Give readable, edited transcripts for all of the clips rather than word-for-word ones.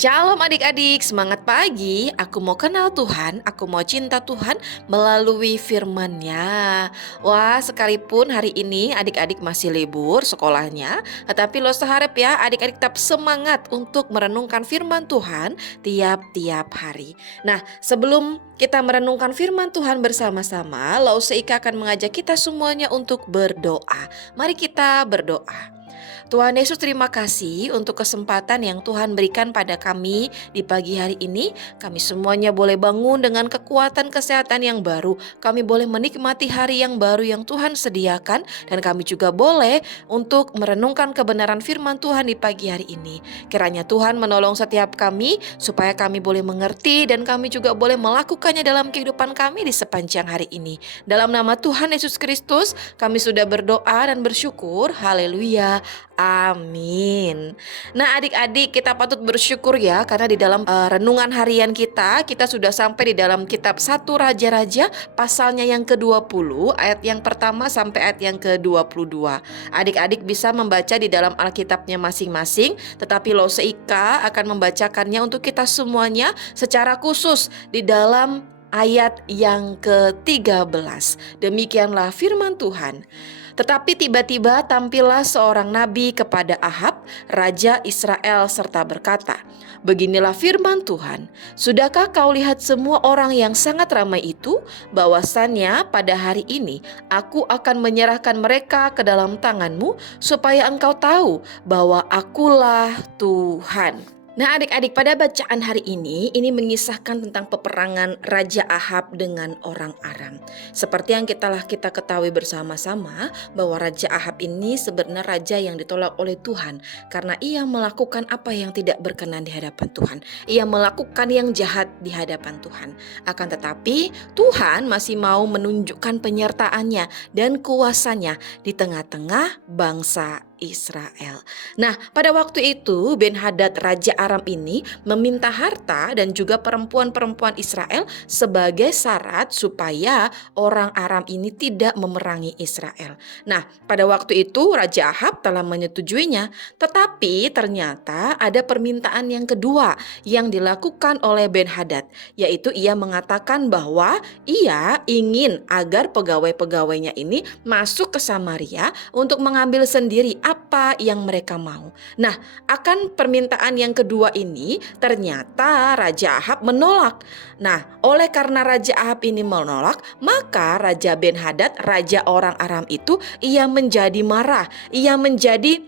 Shalom adik-adik, semangat pagi. Aku mau kenal Tuhan, aku mau cinta Tuhan melalui firman-Nya. Wah, sekalipun hari ini adik-adik masih libur sekolahnya, tetapi lo seharap ya adik-adik tetap semangat untuk merenungkan firman Tuhan tiap-tiap hari. Nah, sebelum kita merenungkan firman Tuhan bersama-sama, Lau Seika akan mengajak kita semuanya untuk berdoa. Mari kita berdoa. Tuhan Yesus, terima kasih untuk kesempatan yang Tuhan berikan pada kami di pagi hari ini. Kami semuanya boleh bangun dengan kekuatan kesehatan yang baru. Kami boleh menikmati hari yang baru yang Tuhan sediakan. Dan kami juga boleh untuk merenungkan kebenaran firman Tuhan di pagi hari ini. Kiranya Tuhan menolong setiap kami supaya kami boleh mengerti dan kami juga boleh melakukannya dalam kehidupan kami di sepanjang hari ini. Dalam nama Tuhan Yesus Kristus kami sudah berdoa dan bersyukur. Haleluya. Amin. Nah adik-adik, kita patut bersyukur ya karena di dalam renungan harian kita sudah sampai di dalam kitab 1 Raja-Raja pasalnya yang ke-20 ayat yang pertama sampai ayat yang ke-22. Adik-adik bisa membaca di dalam Alkitabnya masing-masing, tetapi Lo Seika akan membacakannya untuk kita semuanya secara khusus di dalam ayat yang ke-13. Demikianlah firman Tuhan. Tetapi tiba-tiba tampillah seorang nabi kepada Ahab, raja Israel, serta berkata, "Beginilah firman Tuhan, sudahkah kau lihat semua orang yang sangat ramai itu? Bahwasannya pada hari ini aku akan menyerahkan mereka ke dalam tanganmu, supaya engkau tahu bahwa akulah Tuhan." Nah adik-adik, pada bacaan hari ini mengisahkan tentang peperangan Raja Ahab dengan orang Aram. Seperti yang kita ketahui bersama-sama bahwa Raja Ahab ini sebenarnya raja yang ditolak oleh Tuhan karena ia melakukan apa yang tidak berkenan di hadapan Tuhan. Ia melakukan yang jahat di hadapan Tuhan. Akan tetapi Tuhan masih mau menunjukkan penyertaannya dan kuasanya di tengah-tengah bangsa Israel. Nah, pada waktu itu Ben-Hadad Raja Aram ini meminta harta dan juga perempuan-perempuan Israel sebagai syarat supaya orang Aram ini tidak memerangi Israel. Nah, pada waktu itu Raja Ahab telah menyetujuinya, tetapi ternyata ada permintaan yang kedua yang dilakukan oleh Ben-Hadad, yaitu ia mengatakan bahwa ia ingin agar pegawai-pegawainya ini masuk ke Samaria untuk mengambil sendiri apa yang mereka mau. Nah, akan permintaan yang kedua ini ternyata Raja Ahab menolak. Nah, oleh karena Raja Ahab ini menolak, maka Raja Ben-Hadad, raja orang Aram itu, ia menjadi marah, ia menjadi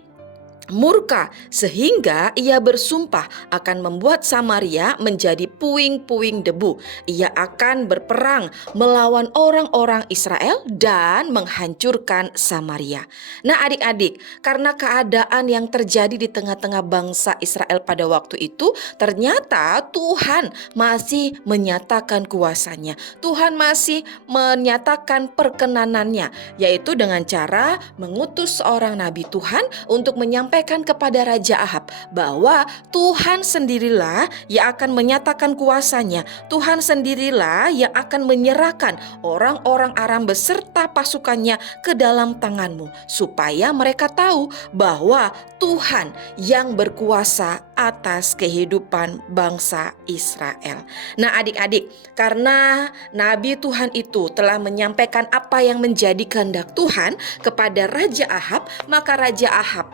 murka, sehingga ia bersumpah akan membuat Samaria menjadi puing-puing debu. Ia akan berperang melawan orang-orang Israel dan menghancurkan Samaria. Nah adik-adik, karena keadaan yang terjadi di tengah-tengah bangsa Israel pada waktu itu, ternyata Tuhan masih menyatakan kuasanya. Tuhan masih menyatakan perkenanannya, yaitu dengan cara mengutus seorang nabi Tuhan untuk menyampaikan kepada Raja Ahab bahwa Tuhan sendirilah yang akan menyatakan kuasanya. Tuhan sendirilah yang akan menyerahkan orang-orang Aram beserta pasukannya ke dalam tanganmu, supaya mereka tahu bahwa Tuhan yang berkuasa atas kehidupan bangsa Israel. Nah adik-adik, karena Nabi Tuhan itu telah menyampaikan apa yang menjadi kehendak Tuhan kepada Raja Ahab, maka Raja Ahab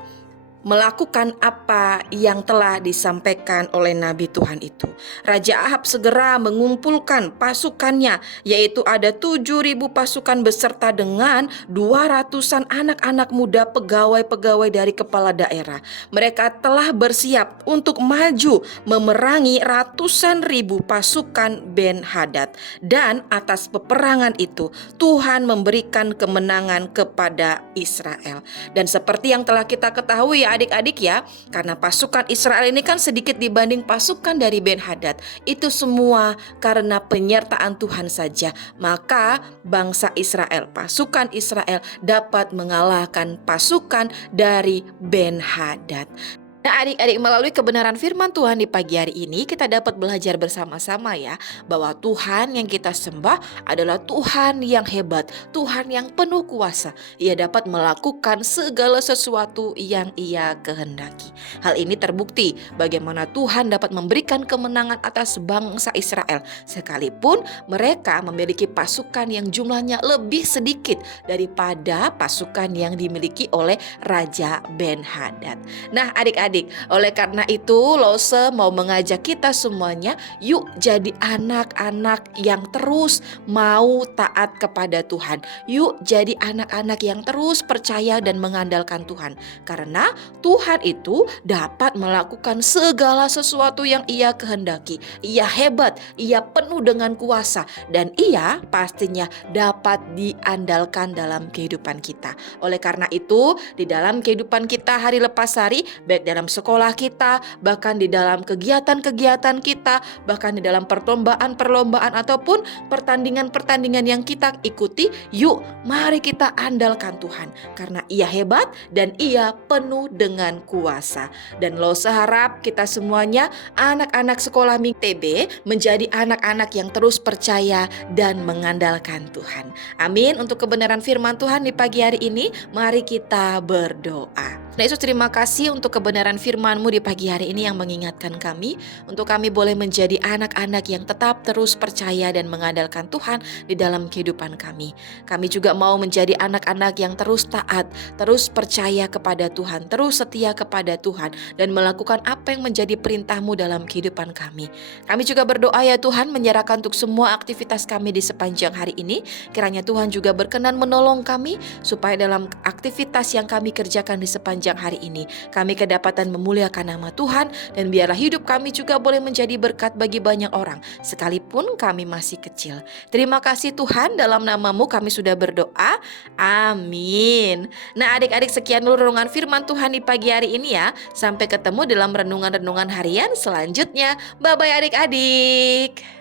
melakukan apa yang telah disampaikan oleh Nabi Tuhan itu. Raja Ahab segera mengumpulkan pasukannya, yaitu ada 7.000 pasukan beserta dengan 200-an anak-anak muda pegawai-pegawai dari kepala daerah. Mereka telah bersiap untuk maju memerangi ratusan ribu pasukan Ben-Hadad. Dan atas peperangan itu Tuhan memberikan kemenangan kepada Israel. Dan seperti yang telah kita ketahui adik-adik ya, karena pasukan Israel ini kan sedikit dibanding pasukan dari Ben-Hadad. Itu semua karena penyertaan Tuhan saja. Maka bangsa Israel, pasukan Israel dapat mengalahkan pasukan dari Ben-Hadad. Nah, adik-adik, melalui kebenaran firman Tuhan di pagi hari ini, kita dapat belajar bersama-sama ya, bahwa Tuhan yang kita sembah adalah Tuhan yang hebat, Tuhan yang penuh kuasa. Ia dapat melakukan segala sesuatu yang Ia kehendaki. Hal ini terbukti bagaimana Tuhan dapat memberikan kemenangan atas bangsa Israel, sekalipun mereka memiliki pasukan yang jumlahnya lebih sedikit daripada pasukan yang dimiliki oleh Raja Ben-Hadad. Nah, adik-adik, oleh karena itu Lose mau mengajak kita semuanya, yuk jadi anak-anak yang terus mau taat kepada Tuhan. Yuk jadi anak-anak yang terus percaya dan mengandalkan Tuhan. Karena Tuhan itu dapat melakukan segala sesuatu yang Ia kehendaki. Ia hebat, Ia penuh dengan kuasa, dan Ia pastinya dapat diandalkan dalam kehidupan kita. Oleh karena itu, di dalam kehidupan kita hari lepas hari, baik dalam sekolah kita, bahkan di dalam kegiatan-kegiatan kita, bahkan di dalam perlombaan-perlombaan ataupun pertandingan-pertandingan yang kita ikuti, yuk mari kita andalkan Tuhan, karena Ia hebat dan Ia penuh dengan kuasa. Dan lo seharap kita semuanya anak-anak sekolah Minggu TB menjadi anak-anak yang terus percaya dan mengandalkan Tuhan. Amin. Untuk kebenaran firman Tuhan di pagi hari ini, mari kita berdoa. Nah, Yesus, terima kasih untuk kebenaran firman-Mu di pagi hari ini yang mengingatkan kami untuk kami boleh menjadi anak-anak yang tetap terus percaya dan mengandalkan Tuhan di dalam kehidupan kami. Kami juga mau menjadi anak-anak yang terus taat, terus percaya kepada Tuhan, terus setia kepada Tuhan, dan melakukan apa yang menjadi perintah-Mu dalam kehidupan kami. Kami juga berdoa ya Tuhan, menyerahkan untuk semua aktivitas kami di sepanjang hari ini. Kiranya Tuhan juga berkenan menolong kami supaya dalam aktivitas yang kami kerjakan di sepanjang hari ini, kami kedapatan memuliakan nama Tuhan, dan biarlah hidup kami juga boleh menjadi berkat bagi banyak orang, sekalipun kami masih kecil. Terima kasih Tuhan, dalam nama-Mu kami sudah berdoa. Amin. Nah, adik-adik, sekian dulu renungan firman Tuhan di pagi hari ini ya. Sampai ketemu dalam renungan-renungan harian selanjutnya. Bye-bye adik-adik.